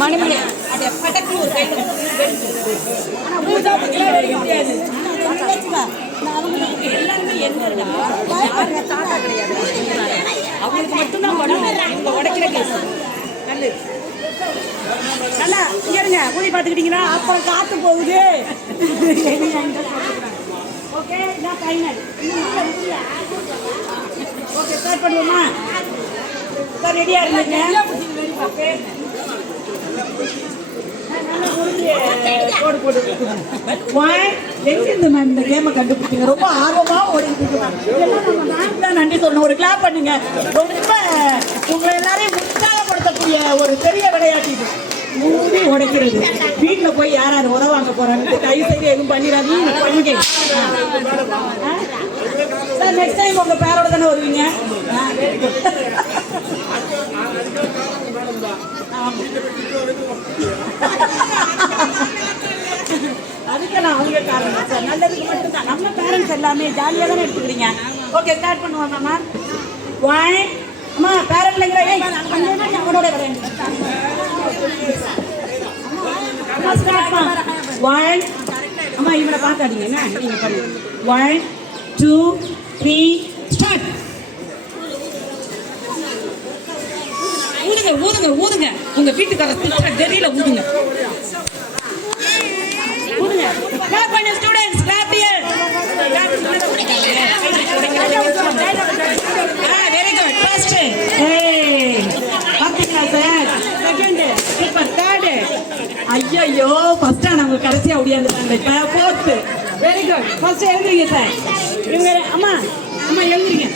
மணிமணி அது பட்டக்கு எல்லாருமே தாத்தா கிடையாது அவங்களுக்கு மட்டும்தான் உடைக்கிற கேஸ் நல்லது நல்லா இங்க இருங்க. போய் பார்த்துக்கிட்டீங்களா அப்புறம் காத்து போகுது. ஓகே இதான் ஃபைனல் ஓகே ஸ்டார்ட் பண்ணுவோமா? சார் ரெடியா இருந்துங்க? ஓகே. போடு போடு. எங்கிருந்து மேம் இந்த கேமை கண்டுபிடிச்சிங்க ரொம்ப ஆர்வமாக ஓடிட்டு இருக்கு தான் நன்றி சொல்லணும். ஒரு கிளாப் பண்ணுங்க. ரொம்ப உங்களை எல்லாரையும் உற்சாகப்படுத்தக்கூடிய ஒரு பெரிய விளையாட்டு இது. மூடி உடைக்கிறது. வீட்டுல போய் யார் யார் உதவாங்க போறாங்க கை செய்து எதுவும் பண்ணிடாதீங்க. பண்ணுங்க. சார் நெக்ஸ்ட் டைம் உங்க பேரோட தானே வருவீங்க? அதுக்கு நான் அவங்க காரணம். சார் நல்லதுக்கு மட்டும்தான். நம்ம பேரண்ட்ஸ் எல்லாமே ஜாலியாக தானே எடுத்துக்கிறீங்க? ஓகே ஸ்டார்ட் பண்ணுவோம் மாமா. ஒன் அம்மா பேரண்ட்லங்கிற அவனோட கிடையாது ஒன் அம்மா இவனை பார்க்காதீங்க. என்ன? நீங்கள் பண்ணுங்க ஒன் டூ த்ரீ ஸ்டார்ட் ஊதுங்க ஊதுங்க ஊதுங்க. உங்க வீட்டுக்காரர் தெரியல ஊதுங்க ஊதுங்க கிளாப் பண்ணு students clap here very good first ஏய் பார்த்தீங்களா சார் செகண்டு சூப்பர் தேர்டு ஐயோ ஃபர்ஸ்டா நாங்க கடைசியாக ஒடியாந்துட்டாங்க இப்போ ஃபோர்த்து வெரி குட் ஃபர்ஸ்ட் எழுதுங்க சார் இவங்க அம்மா அம்மா எழுந்திரி